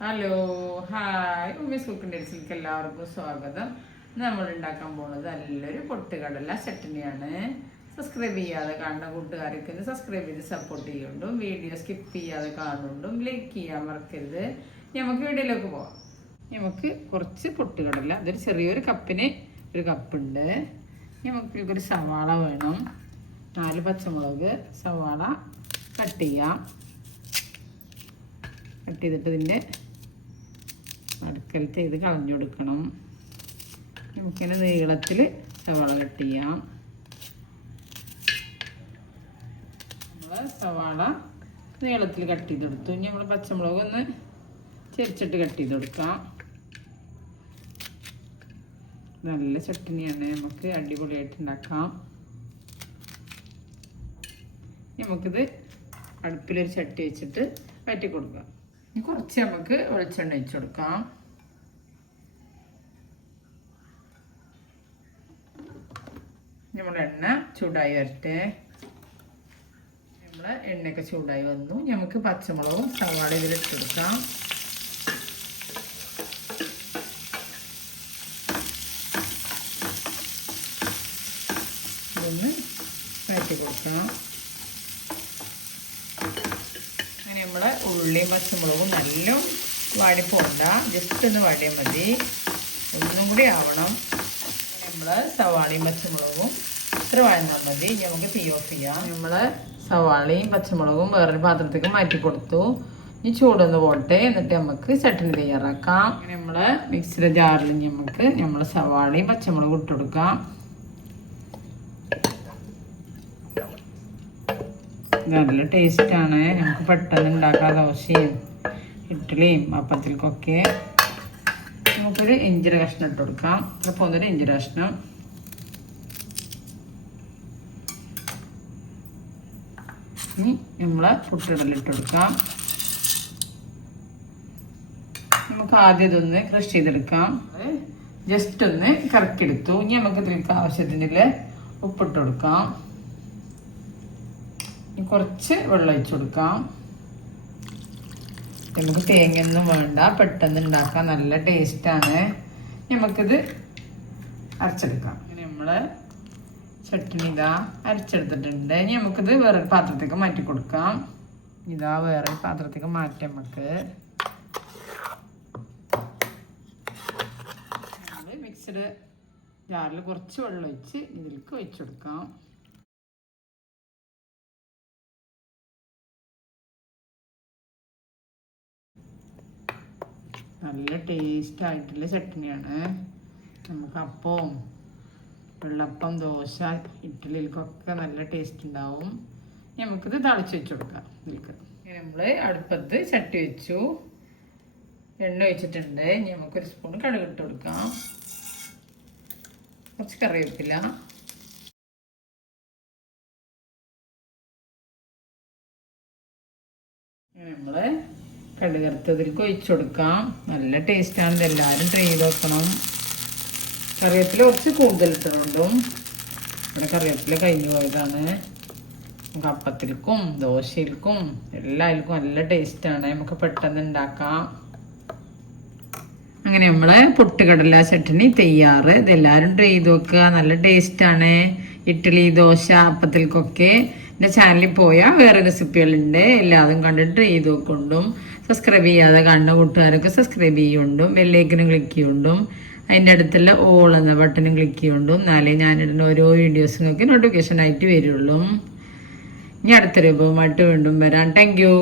Hello hi Ummis കുക്കിൻ്റെ ഡിസിലേക്ക് എല്ലാവർക്കും സ്വാഗതം. നമ്മൾ ഉണ്ടാക്കാൻ പോകുന്നത് നല്ലൊരു പൊട്ടുകടല ചട്നിയാണ്. സബ്സ്ക്രൈബ് ചെയ്യാതെ കാണുന്ന കൂട്ടുകാർക്ക് സബ്സ്ക്രൈബ് ചെയ്ത് സപ്പോർട്ട് ചെയ്യുന്നുണ്ടും വീഡിയോ സ്കിപ്പ് ചെയ്യാതെ കാണുന്നുണ്ടും ലൈക്ക് ചെയ്യാൻ മറക്കരുത്. നമുക്ക് വീഡിയോയിലേക്ക് പോവാം. നമുക്ക് കുറച്ച് പൊട്ടുകടല, അതൊരു ചെറിയൊരു കപ്പിന് ഒരു കപ്പുണ്ട്. നമുക്ക് ഒരു സവാള വേണം, 4 പച്ചമുളക്, സവാള കട്ട് ചെയ്യാം. കട്ട് ചെയ്തിട്ട് ഇതിൻ്റെ അടുക്കലത്തെ ഇത് കളഞ്ഞു കൊടുക്കണം. നമുക്കിങ്ങനെ നീളത്തിൽ സവാള കട്ട് ചെയ്യാം. നമ്മൾ സവാള നീളത്തിൽ കട്ട് ചെയ്തെടുത്തു. ഇനി നമ്മൾ പച്ചമുളക് ഒന്ന് ചെരിച്ചിട്ട് കട്ട് ചെയ്ത് കൊടുക്കാം. നല്ല ചട്നിയാണ്, നമുക്ക് അടിപൊളിയായിട്ട് ഉണ്ടാക്കാം. നമുക്കിത് അടുപ്പിലൊരു ചട്ടി വെച്ചിട്ട് വഴറ്റി കൊടുക്കാം. കുറച്ച് നമുക്ക് വെളിച്ചെണ്ണ ഒഴിച്ച് കൊടുക്കാം. നമ്മുടെ എണ്ണ ചൂടായി വരട്ടെ. നമ്മളെ എണ്ണയൊക്കെ ചൂടായി വന്നു. നമുക്ക് പച്ചമുളകും സവാള ഇതിലിട്ട് കൊടുക്കാം. ഇതൊന്ന് വഴറ്റി കൊടുക്കണം. നമ്മളെ ഉള്ളിയും പച്ചമുളകും നല്ല വാടിപ്പോണ്ട, ജസ്റ്റ് ഒന്ന് വാടിയാൽ മതി. ഒന്നും കൂടി ആവണം. നമ്മൾ സവാളയും പച്ചമുളകും ഇത്ര വഴന്നാൽ മതി. നമുക്ക് തീ ഓഫ് ചെയ്യാം. നമ്മൾ സവാളയും പച്ചമുളകും വേറൊരു പാത്രത്തേക്ക് മാറ്റി കൊടുത്തു. ഇനി ചൂടൊന്ന് പോട്ടെ, എന്നിട്ട് നമുക്ക് ചട്നി തയ്യാറാക്കാം. നമ്മൾ മിക്സിയുടെ ജാറിൽ നമുക്ക് നമ്മൾ സവാളയും പച്ചമുളകും ഇട്ട് കൊടുക്കാം. നല്ല ടേസ്റ്റാണ്. നമുക്ക് പെട്ടെന്ന് ഉണ്ടാക്കാം. ദോശയും ഇഡ്ഡലിയും അപ്പത്തിൽക്കൊക്കെ. നമുക്കൊരു ഇഞ്ചിയുടെ കഷ്ണം ഇട്ട് കൊടുക്കാം. അപ്പോൾ ഒന്നൊരു ഇഞ്ചിയുടെ കഷ്ണം. ഇനി നമ്മളെ പൊട്ടുകടലിട്ട് കൊടുക്കാം. നമുക്ക് ആദ്യം ഇതൊന്ന് ക്രഷ് ചെയ്തെടുക്കാം. ജസ്റ്റ് ഒന്ന് കറക്കിയെടുത്തു. ഇനി നമുക്ക് ഇതിലേക്ക് ആവശ്യത്തിനുള്ള ഉപ്പിട്ട് കൊടുക്കാം. കുറച്ച് വെള്ളം ഒഴിച്ചു കൊടുക്കാം. നമുക്ക് തേങ്ങയൊന്നും വേണ്ട, പെട്ടെന്ന് ഉണ്ടാക്കാൻ നല്ല ടേസ്റ്റാണ്. നമുക്കിത് അരച്ചെടുക്കാം. അങ്ങനെ നമ്മള് ചട്നി ഇതാ അരച്ചെടുത്തിട്ടുണ്ട്. ഇനി നമുക്കിത് വേറൊരു പാത്രത്തേക്ക് മാറ്റി കൊടുക്കാം. ഇതാ വേറൊരു പാത്രത്തേക്ക് മാറ്റാം. നമുക്ക് മിക്സഡ് ജാറിൽ കുറച്ച് വെള്ളം ഒഴിച്ച് ഇതിലേക്ക് ഒഴിച്ചു കൊടുക്കാം. നല്ല ടേസ്റ്റ് ആയിട്ടുള്ള ചട്നിയാണ്. നമുക്ക് അപ്പവും വെള്ളപ്പം, ദോശ, ഇഡ്ഡലിക്കൊക്കെ നല്ല ടേസ്റ്റ് ഉണ്ടാവും. നമുക്കിത് തളിച്ച് വെച്ച് കൊടുക്കാം. ഇതിലേക്ക് നമ്മൾ അടുപ്പത്ത് ചട്ടി വെച്ചു, എണ്ണ ഒഴിച്ചിട്ടുണ്ട്. ഇനി നമുക്കൊരു സ്പൂൺ കടുക് ഇട്ട് കൊടുക്കാം. കുറച്ച് കറിവേപ്പില, നമ്മൾ കടുകറുത്തതിലേക്ക് ഒഴിച്ചു കൊടുക്കാം. നല്ല ടേസ്റ്റാണ്. ഇതെല്ലാവരും ട്രൈ ചെയ്ത് നോക്കണം. കറിവേപ്പില കുറച്ച് കൂടുതൽ ഇട്ടുകൊണ്ടും ഇവിടെ കറിവേപ്പില കഴിഞ്ഞു പോയതാണ്. നമുക്ക് അപ്പത്തിൽക്കും ദോശയിൽക്കും എല്ലാവർക്കും നല്ല ടേസ്റ്റാണ്. നമുക്ക് പെട്ടെന്ന് ഉണ്ടാക്കാം. അങ്ങനെ നമ്മളെ പൊട്ടുകടല ചട്നി തയ്യാറ്. ഇതെല്ലാവരും ട്രൈ ചെയ്ത് നോക്കുക. നല്ല ടേസ്റ്റാണ്. ഇഡ്ഡലി, ദോശ, അപ്പത്തിൽക്കൊക്കെ. എൻ്റെ ചാനലിൽ പോയാൽ വേറെ റെസിപ്പികളുണ്ട്. എല്ലാതും കണ്ടിട്ട് ട്രൈ ചെയ്ത് നോക്കൊണ്ടും സബ്സ്ക്രൈബ് ചെയ്യാതെ കാണുന്ന കൂട്ടുകാരൊക്കെ സബ്സ്ക്രൈബ് ചെയ്യുകൊണ്ടും ബെല്ലൈക്കനും ക്ലിക്ക് ചെയ്യുകൊണ്ടും അതിൻ്റെ അടുത്തുള്ള ഓൾ എന്ന ബട്ടനും ക്ലിക്ക് ചെയ്യുകൊണ്ടും എന്നാലേ ഞാനിടുന്ന ഓരോ വീഡിയോസ് നിങ്ങൾക്ക് നോട്ടിഫിക്കേഷൻ ആയിട്ട് വരുള്ളൂ. ഇനി അടുത്ത രൂപമായിട്ട് വീണ്ടും വരാം. Thank you.